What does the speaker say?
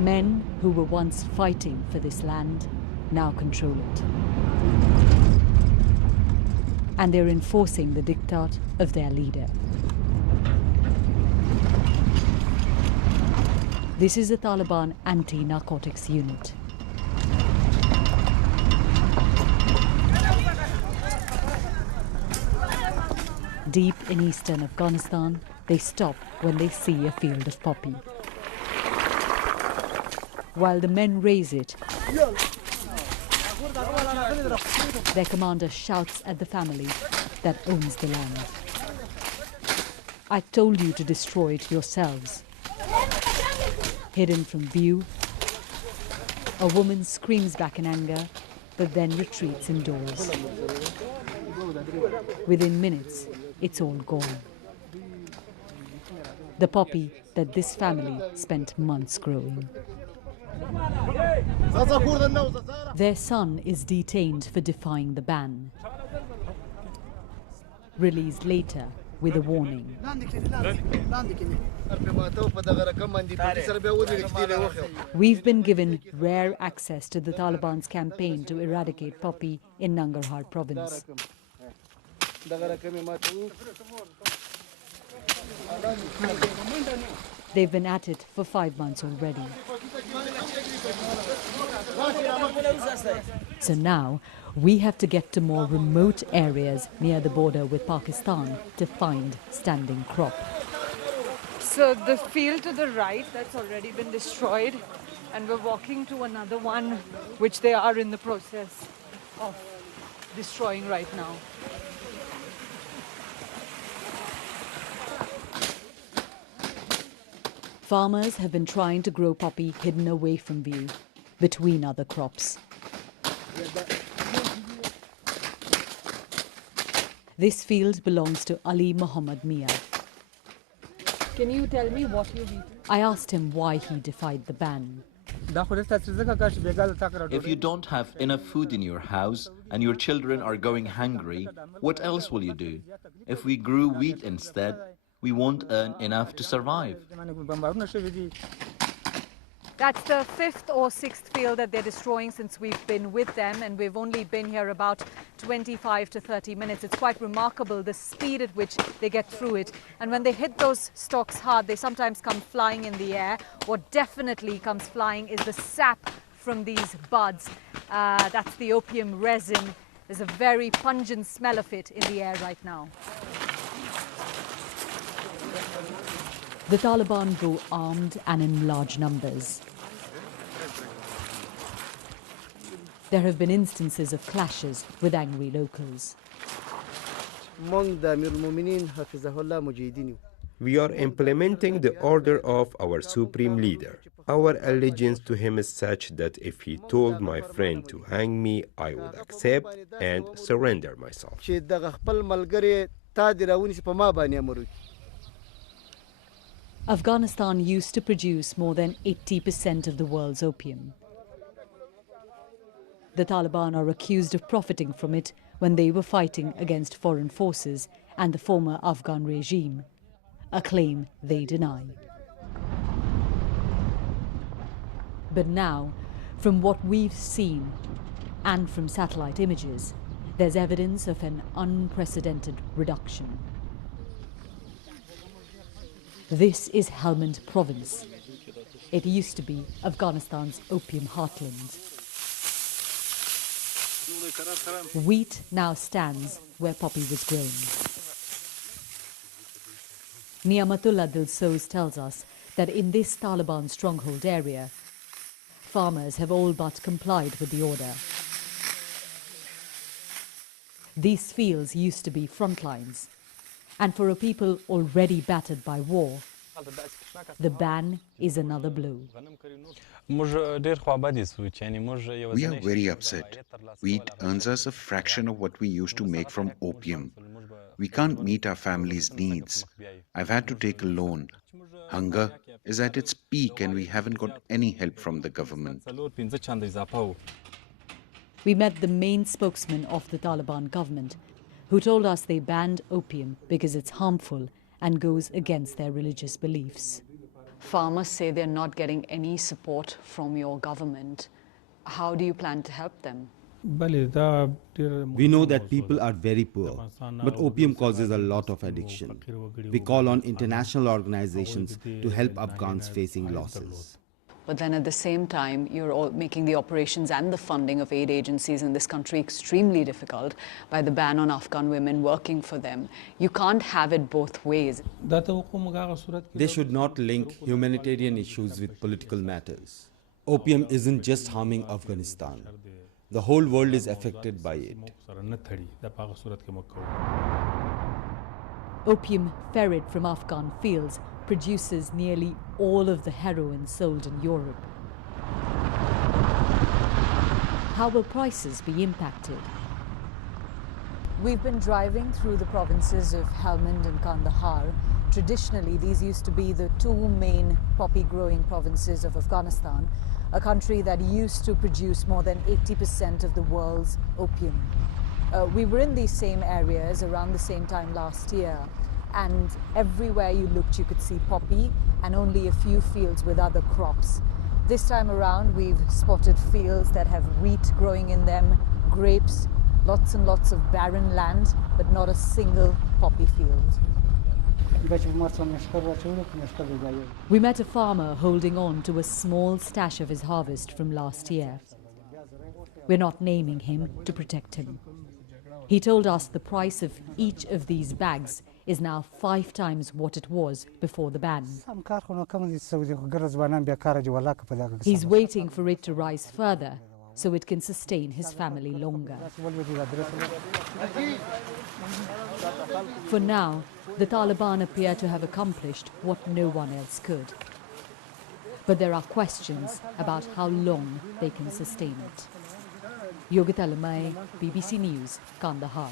Men who were once fighting for this land now control it. And they're enforcing the diktat of their leader. This is the Taliban anti-narcotics unit. Deep in eastern Afghanistan, they stop when they see a field of poppy. While the men raise it, their commander shouts at the family that owns the land. I told you to destroy it yourselves. Hidden from view, a woman screams back in anger, but then retreats indoors. Within minutes, it's all gone. The poppy that this family spent months growing. Their son is detained for defying the ban. Released later with a warning. We've been given rare access to the Taliban's campaign to eradicate poppy in Nangarhar province. They've been at it for 5 months already. So now we have to get to more remote areas near the border with Pakistan to find standing crop. So the field to the right, that's already been destroyed, and we're walking to another one which they are in the process of destroying right now. Farmers have been trying to grow poppy hidden away from view, between other crops. This field belongs to Ali Muhammad Mia. Can you tell me what you've eaten? I asked him why he defied the ban. If you don't have enough food in your house and your children are going hungry, what else will you do? If we grew wheat instead, we won't earn enough to survive. That's the 5th or 6th field that they're destroying since we've been with them, and we've only been here about 25 to 30 minutes. It's quite remarkable the speed at which they get through it. And when they hit those stalks hard, they sometimes come flying in the air. What definitely comes flying is the sap from these buds. That's the opium resin. There's a very pungent smell of it in the air right now. The Taliban go armed and in large numbers. There have been instances of clashes with angry locals. We are implementing the order of our supreme leader. Our allegiance to him is such that if he told my friend to hang me, I would accept and surrender myself. Afghanistan used to produce more than 80% of the world's opium. The Taliban are accused of profiting from it when they were fighting against foreign forces and the former Afghan regime, a claim they deny. But now, from what we've seen and from satellite images, there's evidence of an unprecedented reduction. This is Helmand province. It used to be Afghanistan's opium heartland. Wheat now stands where poppy was grown. Niamatullah Dilsoz tells us that in this Taliban stronghold area, farmers have all but complied with the order. These fields used to be front lines, and for a people already battered by war, the ban is another blow. We are very upset. Wheat earns us a fraction of what we used to make from opium. We can't meet our family's needs. I've had to take a loan. Hunger is at its peak and we haven't got any help from the government. We met the main spokesman of the Taliban government, who told us they banned opium because it's harmful and goes against their religious beliefs. Farmers say they're not getting any support from your government. How do you plan to help them? We know that people are very poor, but opium causes a lot of addiction. We call on international organizations to help Afghans facing losses. But then at the same time, you're all making the operations and the funding of aid agencies in this country extremely difficult by the ban on Afghan women working for them. You can't have it both ways. They should not link humanitarian issues with political matters. Opium isn't just harming Afghanistan. The whole world is affected by it. Opium ferried from Afghan fields produces nearly all of the heroin sold in Europe. How will prices be impacted? We've been driving through the provinces of Helmand and Kandahar. Traditionally, these used to be the two main poppy-growing provinces of Afghanistan, a country that used to produce more than 80% of the world's opium. We were in these same areas around the same time last year, and everywhere you looked you could see poppy and only a few fields with other crops. This time around we've spotted fields that have wheat growing in them, grapes, lots and lots of barren land, but not a single poppy field. We met a farmer holding on to a small stash of his harvest from last year. We're not naming him to protect him. He told us the price of each of these bags is now 5 times what it was before the ban. He's waiting for it to rise further so it can sustain his family longer. For now, the Taliban appear to have accomplished what no one else could. But there are questions about how long they can sustain it. Yogita Lamai, BBC News, Kandahar.